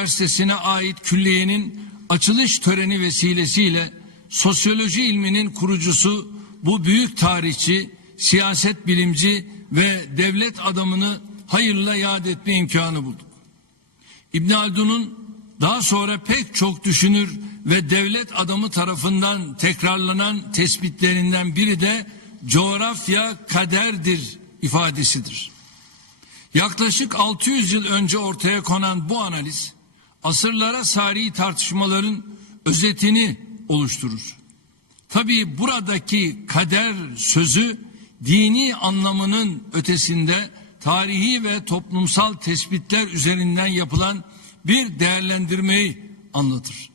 Üniversitesi'ne ait külliyenin açılış töreni vesilesiyle sosyoloji ilminin kurucusu bu büyük tarihçi, siyaset bilimci ve devlet adamını hayırla yad etme imkanı bulduk. İbn Haldun'un daha sonra pek çok düşünür ve devlet adamı tarafından tekrarlanan tespitlerinden biri de coğrafya kaderdir ifadesidir. Yaklaşık 600 yıl önce ortaya konan bu analiz asırlara sari tartışmaların özetini oluşturur. Tabii buradaki kader sözü dini anlamının ötesinde tarihi ve toplumsal tespitler üzerinden yapılan bir değerlendirmeyi anlatır.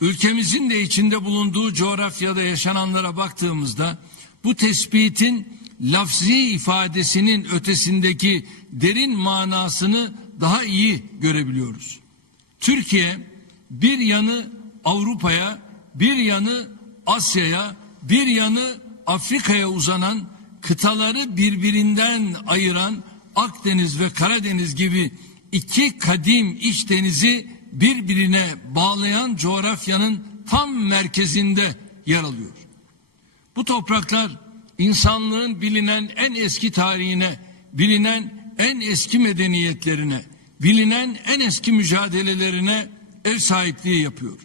Ülkemizin de içinde bulunduğu coğrafyada yaşananlara baktığımızda bu tespitin lafzi ifadesinin ötesindeki derin manasını daha iyi görebiliyoruz. Türkiye bir yanı Avrupa'ya, bir yanı Asya'ya, bir yanı Afrika'ya uzanan kıtaları birbirinden ayıran Akdeniz ve Karadeniz gibi iki kadim iç denizi birbirine bağlayan coğrafyanın tam merkezinde yer alıyor. Bu topraklar insanlığın bilinen en eski tarihine, bilinen en eski medeniyetlerine, bilinen en eski mücadelelerine ev sahipliği yapıyor.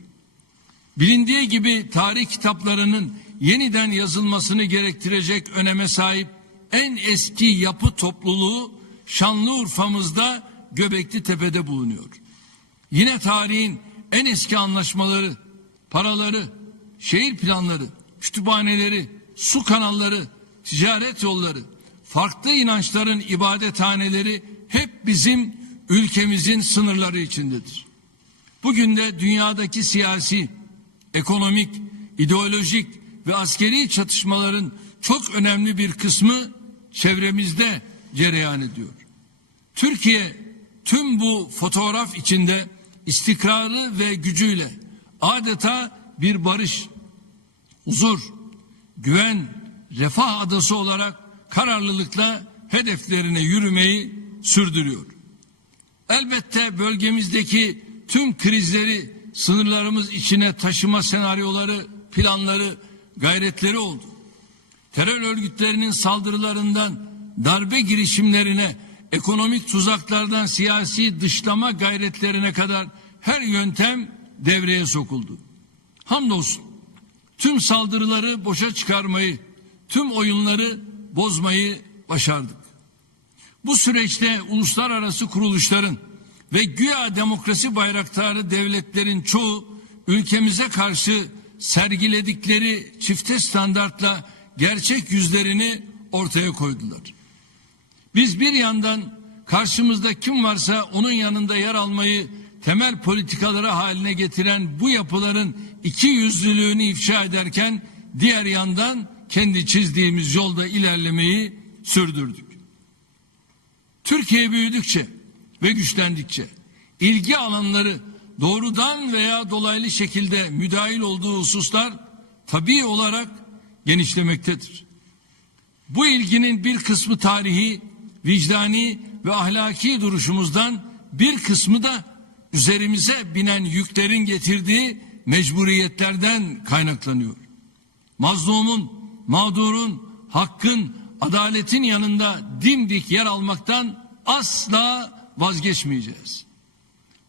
Bilindiği gibi tarih kitaplarının yeniden yazılmasını gerektirecek öneme sahip en eski yapı topluluğu Şanlıurfa'mızda Göbekli Tepe'de bulunuyor. Yine tarihin en eski anlaşmaları, paraları, şehir planları, kütüphaneleri, su kanalları, ticaret yolları, farklı inançların ibadethaneleri hep bizim ülkemizin sınırları içindedir. Bugün de dünyadaki siyasi, ekonomik, ideolojik ve askeri çatışmaların çok önemli bir kısmı çevremizde cereyan ediyor. Türkiye tüm bu fotoğraf içinde istikrarı ve gücüyle adeta bir barış, huzur, güven, refah adası olarak kararlılıkla hedeflerine yürümeyi sürdürüyor. Elbette bölgemizdeki tüm krizleri sınırlarımız içine taşıma senaryoları, planları, gayretleri oldu. Terör örgütlerinin saldırılarından darbe girişimlerine, ekonomik tuzaklardan siyasi dışlama gayretlerine kadar her yöntem devreye sokuldu. Hamdolsun tüm saldırıları boşa çıkarmayı, tüm oyunları bozmayı başardık. Bu süreçte uluslararası kuruluşların ve güya demokrasi bayraktarı devletlerin çoğu ülkemize karşı sergiledikleri çifte standartla gerçek yüzlerini ortaya koydular. Biz bir yandan karşımızda kim varsa onun yanında yer almayı temel politikaları haline getiren bu yapıların iki yüzlülüğünü ifşa ederken diğer yandan kendi çizdiğimiz yolda ilerlemeyi sürdürdük. Türkiye büyüdükçe ve güçlendikçe ilgi alanları doğrudan veya dolaylı şekilde müdahil olduğu hususlar tabii olarak genişlemektedir. Bu ilginin bir kısmı tarihi, vicdani ve ahlaki duruşumuzdan bir kısmı da üzerimize binen yüklerin getirdiği mecburiyetlerden kaynaklanıyor. Mazlumun, mağdurun, hakkın, adaletin yanında dimdik yer almaktan asla vazgeçmeyeceğiz.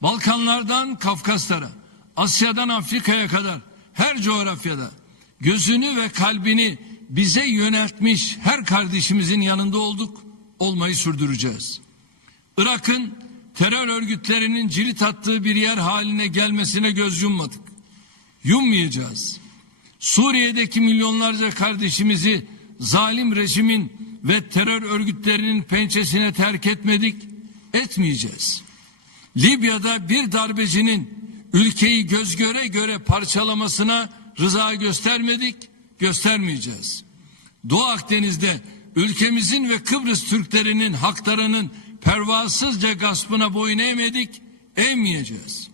Balkanlardan Kafkaslara, Asya'dan Afrika'ya kadar her coğrafyada gözünü ve kalbini bize yöneltmiş her kardeşimizin yanında olduk, olmayı sürdüreceğiz. Irak'ın terör örgütlerinin cirit attığı bir yer haline gelmesine göz yummadık. Yummayacağız. Suriye'deki milyonlarca kardeşimizi zalim rejimin ve terör örgütlerinin pençesine terk etmedik, etmeyeceğiz. Libya'da bir darbecinin ülkeyi göz göre göre parçalamasına rıza göstermedik, göstermeyeceğiz. Doğu Akdeniz'de ülkemizin ve Kıbrıs Türklerinin haklarının pervasızca gaspına boyun eğmedik, eğmeyeceğiz.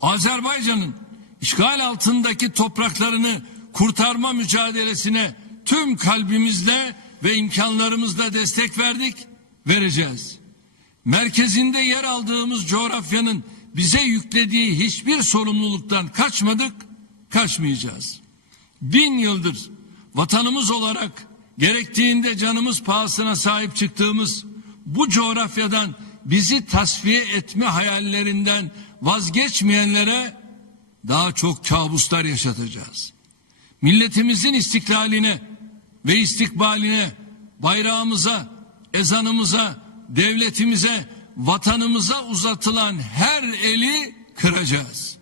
Azerbaycan'ın işgal altındaki topraklarını kurtarma mücadelesine tüm kalbimizle ve imkanlarımızla destek verdik, vereceğiz. merkezinde yer aldığımız coğrafyanın bize yüklediği hiçbir sorumluluktan kaçmadık, kaçmayacağız. Bin yıldır vatanımız olarak gerektiğinde canımız pahasına sahip çıktığımız bu coğrafyadan bizi tasfiye etme hayallerinden vazgeçmeyenlere daha çok kabuslar yaşatacağız. Milletimizin istiklaline ve istikbaline, bayrağımıza, ezanımıza, devletimize, vatanımıza uzatılan her eli kıracağız.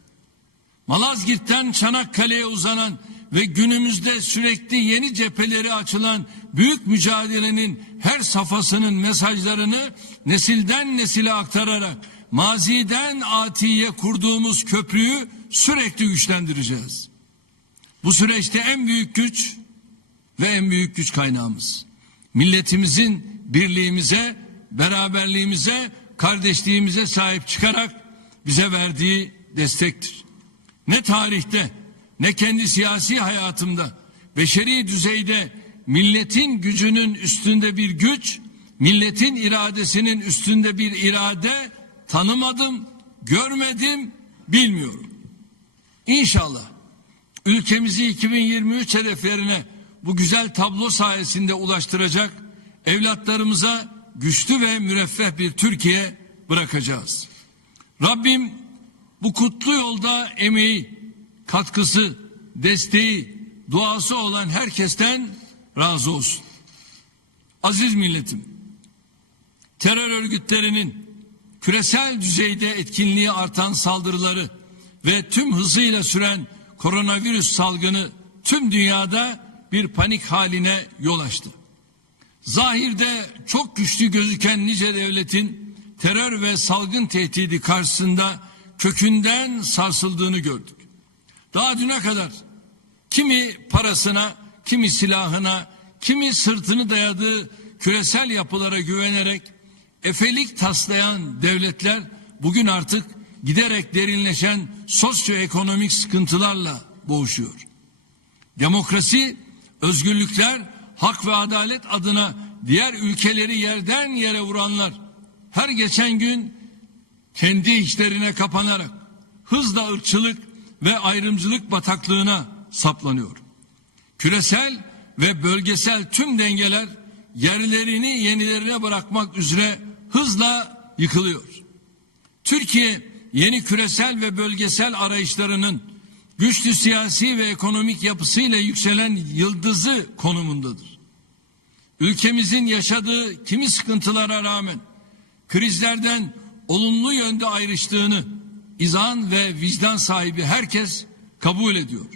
Malazgirt'ten Çanakkale'ye uzanan ve günümüzde sürekli yeni cepheleri açılan büyük mücadelenin her safhasının mesajlarını nesilden nesile aktararak maziden atiye kurduğumuz köprüyü sürekli güçlendireceğiz. Bu süreçte en büyük güç ve en büyük güç kaynağımız milletimizin birliğimize, beraberliğimize, kardeşliğimize sahip çıkarak bize verdiği destektir. Ne tarihte ne kendi siyasi hayatımda beşeri düzeyde milletin gücünün üstünde bir güç, milletin iradesinin üstünde bir irade tanımadım, görmedim, bilmiyorum. İnşallah ülkemizi 2023 hedeflerine bu güzel tablo sayesinde ulaştıracak evlatlarımıza güçlü ve müreffeh bir Türkiye bırakacağız. Rabbim bu kutlu yolda emeği, katkısı, desteği, duası olan herkesten razı olsun. Aziz milletim, terör örgütlerinin küresel düzeyde etkinliği artan saldırıları ve tüm hızıyla süren koronavirüs salgını tüm dünyada bir panik haline yol açtı. Zahirde çok güçlü gözüken nice devletin terör ve salgın tehdidi karşısında kökünden sarsıldığını gördük. Daha düne kadar kimi parasına, kimi silahına, kimi sırtını dayadığı küresel yapılara güvenerek efelik taslayan devletler bugün artık giderek derinleşen sosyoekonomik sıkıntılarla boğuşuyor. Demokrasi, özgürlükler, hak ve adalet adına diğer ülkeleri yerden yere vuranlar her geçen gün kendi içlerine kapanarak hızla ırkçılık ve ayrımcılık bataklığına saplanıyor. Küresel ve bölgesel tüm dengeler yerlerini yenilerine bırakmak üzere hızla yıkılıyor. Türkiye yeni küresel ve bölgesel arayışlarının güçlü siyasi ve ekonomik yapısıyla yükselen yıldızı konumundadır. Ülkemizin yaşadığı kimi sıkıntılara rağmen krizlerden olumlu yönde ayrıştığını izan ve vicdan sahibi herkes kabul ediyor.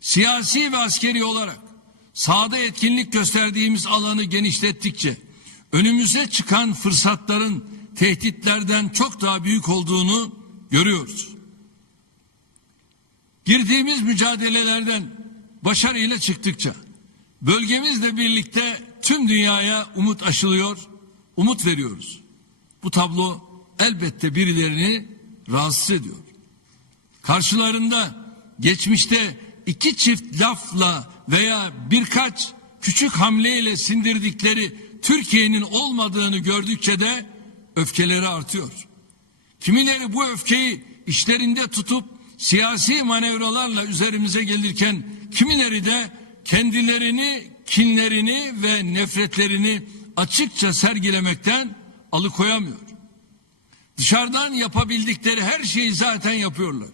Siyasi ve askeri olarak sahada etkinlik gösterdiğimiz alanı genişlettikçe önümüze çıkan fırsatların tehditlerden çok daha büyük olduğunu görüyoruz. Girdiğimiz mücadelelerden başarıyla çıktıkça bölgemizle birlikte tüm dünyaya umut aşılıyor, umut veriyoruz. Bu tablo elbette birilerini rahatsız ediyor. Karşılarında geçmişte iki çift lafla veya birkaç küçük hamleyle sindirdikleri Türkiye'nin olmadığını gördükçe de öfkeleri artıyor. Kimileri bu öfkeyi işlerinde tutup siyasi manevralarla üzerimize gelirken kimileri de kendilerini, kinlerini ve nefretlerini açıkça sergilemekten alıkoyamıyor. Dışarıdan yapabildikleri her şeyi zaten yapıyorlar.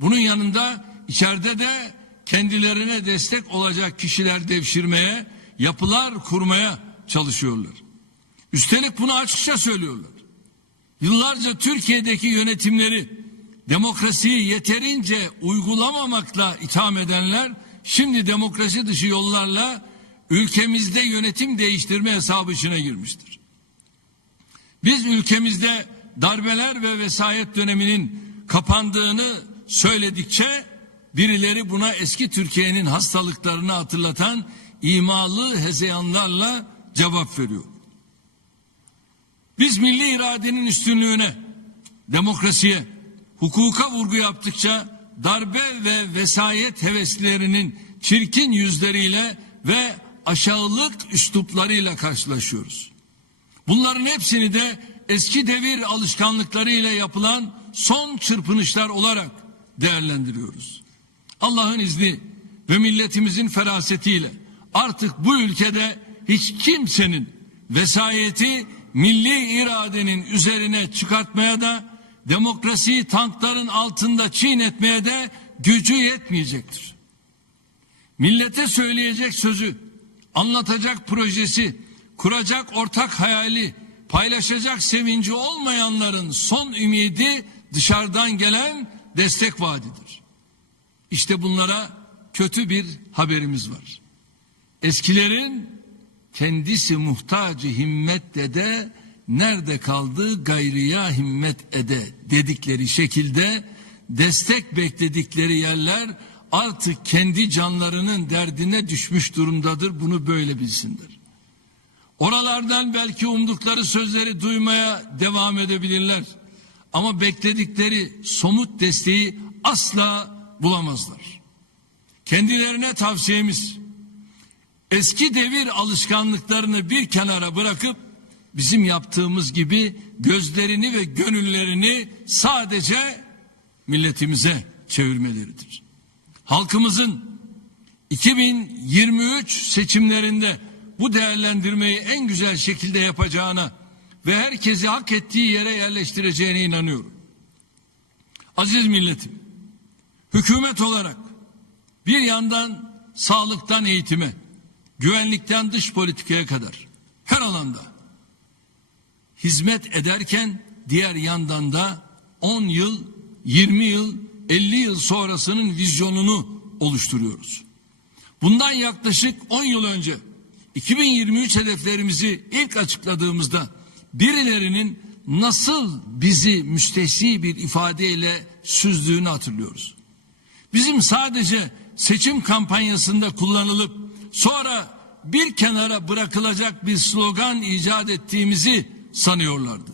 Bunun yanında içeride de kendilerine destek olacak kişiler devşirmeye, yapılar kurmaya çalışıyorlar. Üstelik bunu açıkça söylüyorlar. Yıllarca Türkiye'deki yönetimleri demokrasiyi yeterince uygulamamakla itham edenler şimdi demokrasi dışı yollarla ülkemizde yönetim değiştirme hesabı içine girmiştir. Biz ülkemizde darbeler ve vesayet döneminin kapandığını söyledikçe birileri buna eski Türkiye'nin hastalıklarını hatırlatan imalı hezeyanlarla cevap veriyor. Biz milli iradenin üstünlüğüne, demokrasiye, hukuka vurgu yaptıkça darbe ve vesayet heveslerinin çirkin yüzleriyle ve aşağılık üsluplarıyla karşılaşıyoruz. Bunların hepsini de eski devir alışkanlıklarıyla yapılan son çırpınışlar olarak değerlendiriyoruz. Allah'ın izni ve milletimizin ferasetiyle artık bu ülkede hiç kimsenin vesayeti milli iradenin üzerine çıkartmaya da demokrasiyi tankların altında çiğnetmeye de gücü yetmeyecektir. Millete söyleyecek sözü, anlatacak projesi, kuracak ortak hayali, paylaşacak sevinci olmayanların son ümidi dışarıdan gelen destek vaadidir. İşte bunlara kötü bir haberimiz var. Eskilerin kendisi muhtacı himmet dede nerede kaldı gayrıya himmet ede dedikleri şekilde destek bekledikleri yerler artık kendi canlarının derdine düşmüş durumdadır bunu böyle bilsinler. Oralardan belki umdukları sözleri duymaya devam edebilirler. Ama bekledikleri somut desteği asla bulamazlar. Kendilerine tavsiyemiz eski devir alışkanlıklarını bir kenara bırakıp bizim yaptığımız gibi gözlerini ve gönüllerini sadece milletimize çevirmeleridir. Halkımızın 2023 seçimlerinde bu değerlendirmeyi en güzel şekilde yapacağına ve herkesi hak ettiği yere yerleştireceğine inanıyorum. Aziz milletim, hükümet olarak bir yandan sağlıktan eğitime, güvenlikten dış politikaya kadar her alanda hizmet ederken diğer yandan da 10 yıl, 20 yıl, 50 yıl sonrasının vizyonunu oluşturuyoruz. Bundan yaklaşık 10 yıl önce 2023 hedeflerimizi ilk açıkladığımızda birilerinin nasıl bizi müstehsi bir ifadeyle süzdüğünü hatırlıyoruz. Bizim sadece seçim kampanyasında kullanılıp sonra bir kenara bırakılacak bir slogan icat ettiğimizi sanıyorlardı.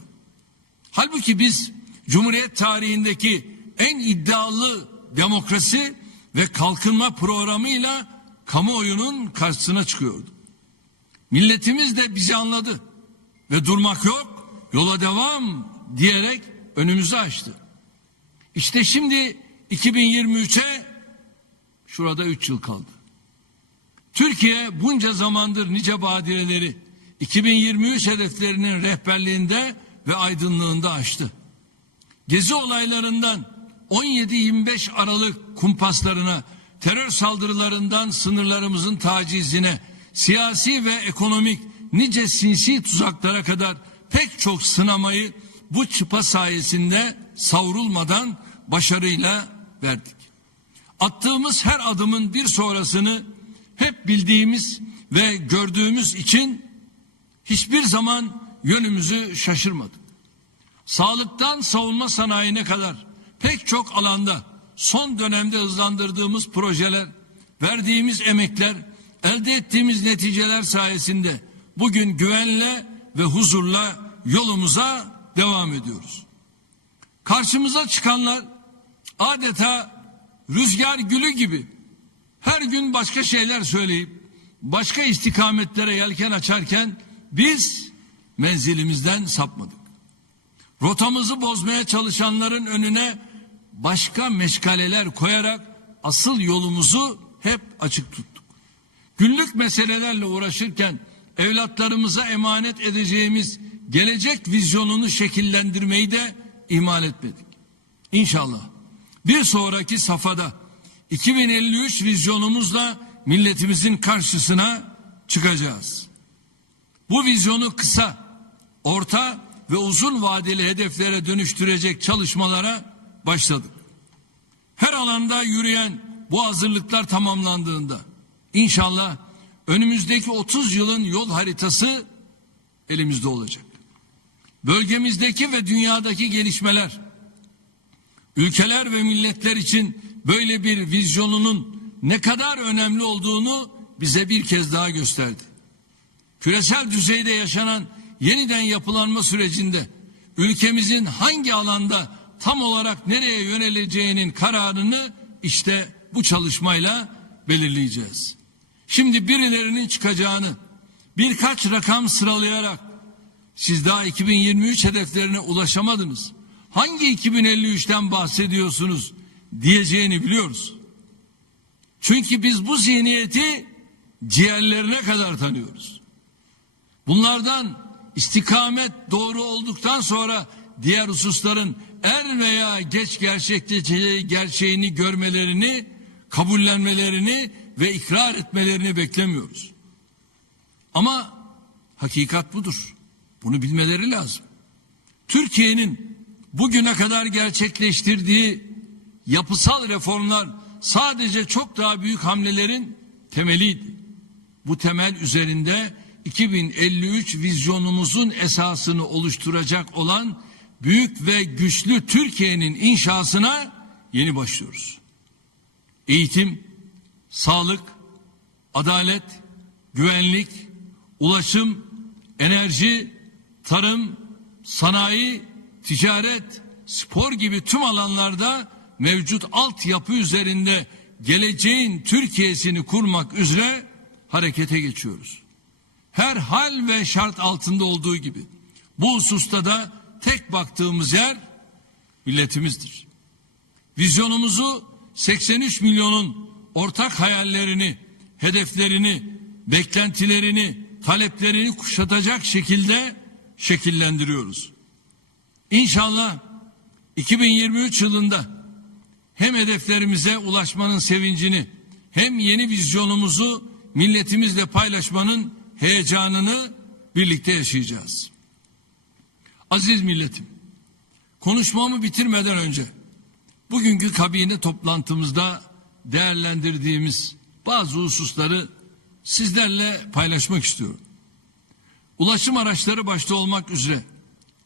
Halbuki biz Cumhuriyet tarihindeki en iddialı demokrasi ve kalkınma programıyla kamuoyunun karşısına çıkıyorduk. Milletimiz de bizi anladı ve durmak yok, yola devam diyerek önümüzü açtı. İşte şimdi 2023'e şurada 3 yıl kaldı. Türkiye bunca zamandır nice badireleri 2023 hedeflerinin rehberliğinde ve aydınlığında açtı. Gezi olaylarından 17-25 Aralık kumpaslarına, terör saldırılarından sınırlarımızın tacizine, siyasi ve ekonomik nice sinsi tuzaklara kadar pek çok sınamayı bu çıpa sayesinde savrulmadan başarıyla verdik. Attığımız her adımın bir sonrasını hep bildiğimiz ve gördüğümüz için hiçbir zaman yönümüzü şaşırmadık. Sağlıktan savunma sanayine kadar pek çok alanda son dönemde hızlandırdığımız projeler, verdiğimiz emekler, elde ettiğimiz neticeler sayesinde bugün güvenle ve huzurla yolumuza devam ediyoruz. Karşımıza çıkanlar adeta rüzgar gülü gibi her gün başka şeyler söyleyip başka istikametlere yelken açarken biz menzilimizden sapmadık. Rotamızı bozmaya çalışanların önüne başka meşgaleler koyarak asıl yolumuzu hep açık tuttuk. Günlük meselelerle uğraşırken evlatlarımıza emanet edeceğimiz gelecek vizyonunu şekillendirmeyi de ihmal etmedik. İnşallah bir sonraki safhada 2053 vizyonumuzla milletimizin karşısına çıkacağız. Bu vizyonu kısa, orta ve uzun vadeli hedeflere dönüştürecek çalışmalara başladık. Her alanda yürüyen bu hazırlıklar tamamlandığında inşallah önümüzdeki 30 yılın yol haritası elimizde olacak. Bölgemizdeki ve dünyadaki gelişmeler ülkeler ve milletler için böyle bir vizyonunun ne kadar önemli olduğunu bize bir kez daha gösterdi. Küresel düzeyde yaşanan yeniden yapılanma sürecinde ülkemizin hangi alanda tam olarak nereye yöneleceğinin kararını işte bu çalışmayla belirleyeceğiz. Şimdi birilerinin çıkacağını birkaç rakam sıralayarak Siz daha 2023 hedeflerine ulaşamadınız. Hangi 2053'ten bahsediyorsunuz diyeceğini biliyoruz. Çünkü biz bu zihniyeti ciğerlerine kadar tanıyoruz. Bunlardan istikamet doğru olduktan sonra diğer hususların er veya geç gerçekleşeceği gerçeğini görmelerini, kabullenmelerini ve ikrar etmelerini beklemiyoruz. Ama hakikat budur. Bunu bilmeleri lazım. Türkiye'nin bugüne kadar gerçekleştirdiği yapısal reformlar sadece çok daha büyük hamlelerin temeliydi. Bu temel üzerinde 2053 vizyonumuzun esasını oluşturacak olan büyük ve güçlü Türkiye'nin inşasına yeni başlıyoruz. Eğitim, sağlık, adalet, güvenlik, ulaşım, enerji, tarım, sanayi, ticaret, spor gibi tüm alanlarda mevcut altyapı üzerinde geleceğin Türkiye'sini kurmak üzere harekete geçiyoruz. Her hal ve şart altında olduğu gibi bu hususta da tek baktığımız yer milletimizdir. Vizyonumuzu 83 milyonun ortak hayallerini, hedeflerini, beklentilerini, taleplerini kuşatacak şekilde şekillendiriyoruz. İnşallah 2023 yılında hem hedeflerimize ulaşmanın sevincini hem yeni vizyonumuzu milletimizle paylaşmanın heyecanını birlikte yaşayacağız. Aziz milletim, konuşmamı bitirmeden önce bugünkü kabine toplantımızda değerlendirdiğimiz bazı hususları sizlerle paylaşmak istiyorum. Ulaşım araçları başta olmak üzere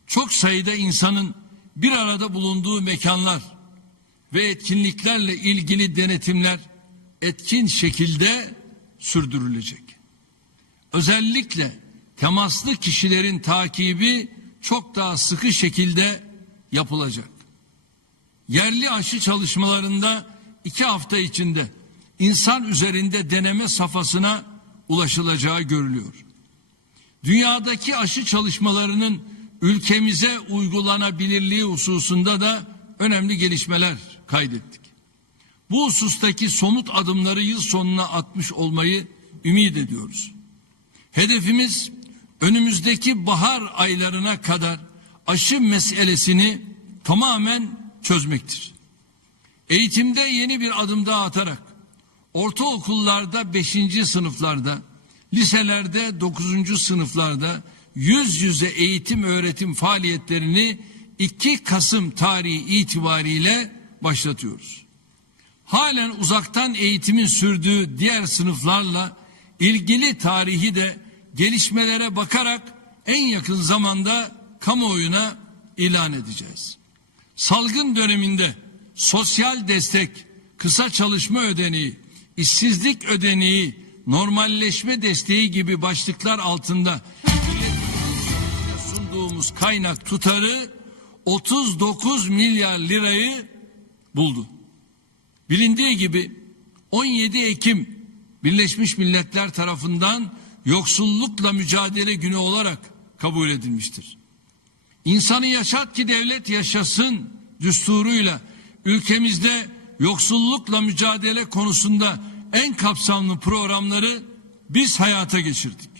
çok sayıda insanın bir arada bulunduğu mekanlar ve etkinliklerle ilgili denetimler etkin şekilde sürdürülecek. Özellikle temaslı kişilerin takibi çok daha sıkı şekilde yapılacak. Yerli aşı çalışmalarında iki hafta içinde insan üzerinde deneme safhasına ulaşılacağı görülüyor. Dünyadaki aşı çalışmalarının ülkemize uygulanabilirliği hususunda da önemli gelişmeler kaydettik. Bu husustaki somut adımları yıl sonuna atmış olmayı ümit ediyoruz. Hedefimiz önümüzdeki bahar aylarına kadar aşı meselesini tamamen çözmektir. Eğitimde yeni bir adım daha atarak ortaokullarda 5. sınıflarda, liselerde 9. sınıflarda yüz yüze eğitim öğretim faaliyetlerini 2 Kasım tarihi itibariyle başlatıyoruz. Halen uzaktan eğitimin sürdüğü diğer sınıflarla ilgili tarihi de gelişmelere bakarak en yakın zamanda kamuoyuna ilan edeceğiz. Salgın döneminde sosyal destek, kısa çalışma ödeneği, işsizlik ödeneği, normalleşme desteği gibi başlıklar altında sunduğumuz kaynak tutarı 39 milyar lirayı buldu. Bilindiği gibi 17 Ekim Birleşmiş Milletler tarafından yoksullukla mücadele günü olarak kabul edilmiştir. İnsanı yaşat ki devlet yaşasın düsturuyla ülkemizde yoksullukla mücadele konusunda en kapsamlı programları biz hayata geçirdik.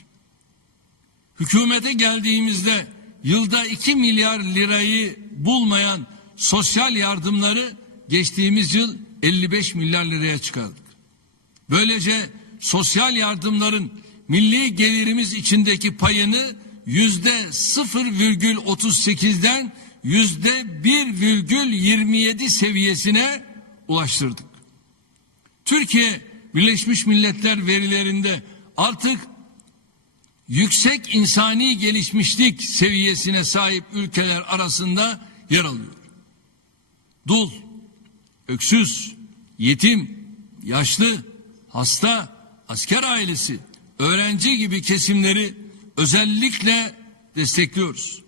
Hükümete geldiğimizde yılda 2 milyar lirayı bulmayan sosyal yardımları geçtiğimiz yıl 55 milyar liraya çıkardık. Böylece sosyal yardımların milli gelirimiz içindeki payını yüzde 0,38'den yüzde 1,27 seviyesine ulaştırdık. Türkiye Birleşmiş Milletler verilerinde artık yüksek insani gelişmişlik seviyesine sahip ülkeler arasında yer alıyor. Dul, öksüz, yetim, yaşlı, hasta, asker ailesi, öğrenci gibi kesimleri özellikle destekliyoruz.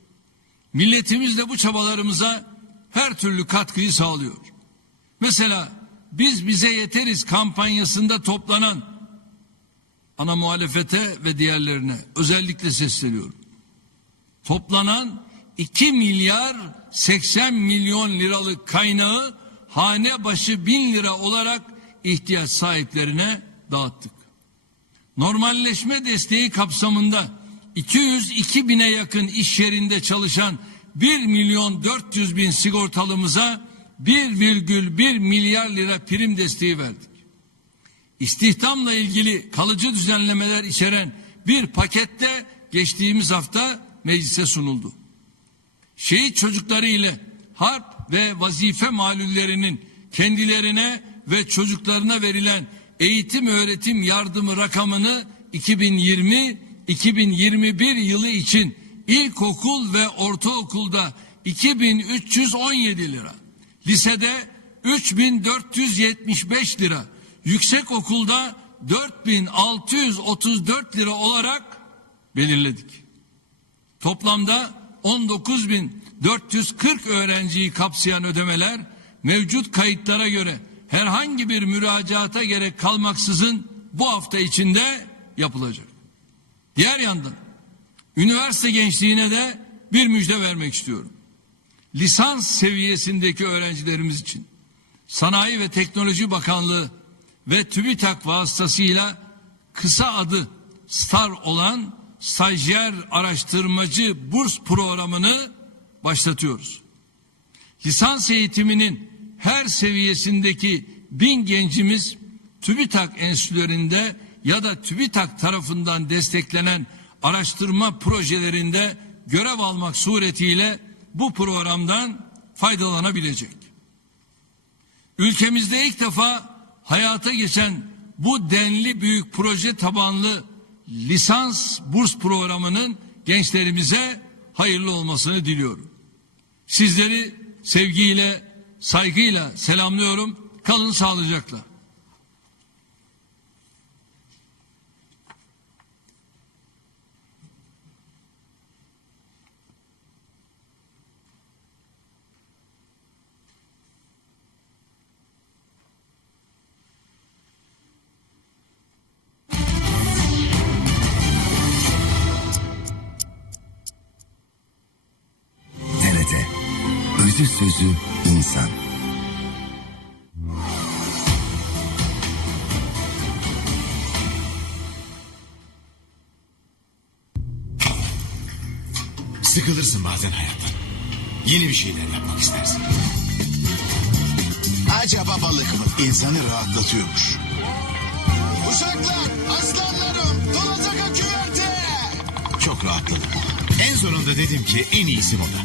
Milletimiz de bu çabalarımıza her türlü katkıyı sağlıyor. Mesela biz bize yeteriz kampanyasında toplanan ana muhalefete ve diğerlerine özellikle sesleniyorum. toplanan 2 milyar 80 milyon liralık kaynağı hane başı 1000 lira olarak ihtiyaç sahiplerine dağıttık. Normalleşme desteği kapsamında 202 bine yakın iş yerinde çalışan 1 milyon 400 bin sigortalımıza 1,1 milyar lira prim desteği verdik. İstihdamla ilgili kalıcı düzenlemeler içeren bir pakette geçtiğimiz hafta meclise sunuldu. Şehit çocukları ile harp ve vazife malullerinin kendilerine ve çocuklarına verilen eğitim öğretim yardımı rakamını 2020-2021 yılı için ilkokul ve ortaokulda 2317 lira, lisede 3475 lira, yüksek okulda 4634 lira olarak belirledik. Toplamda 19.440 öğrenciyi kapsayan ödemeler mevcut kayıtlara göre herhangi bir müracaata gerek kalmaksızın bu hafta içinde yapılacak. Diğer yandan üniversite gençliğine de bir müjde vermek istiyorum. Lisans seviyesindeki öğrencilerimiz için Sanayi ve Teknoloji Bakanlığı ve TÜBİTAK vasıtasıyla kısa adı STAR olan stajyer araştırmacı burs programını başlatıyoruz. Lisans eğitiminin her seviyesindeki bin gencimiz TÜBİTAK enstitülerinde ya da TÜBİTAK tarafından desteklenen araştırma projelerinde görev almak suretiyle bu programdan faydalanabilecek. Ülkemizde ilk defa hayata geçen bu denli büyük proje tabanlı lisans burs programının gençlerimize hayırlı olmasını diliyorum. Sizleri sevgiyle, saygıyla selamlıyorum. Kalın sağlıcakla. Özü Sözü İnsan Sıkılırsın bazen hayattan. Yeni bir şeyler yapmak istersin. Acaba balık mı? İnsanı rahatlatıyormuş. Uşaklar, aslanlarım, dolacak küverte. Çok rahatladım. En sonunda dedim ki en iyisi moda.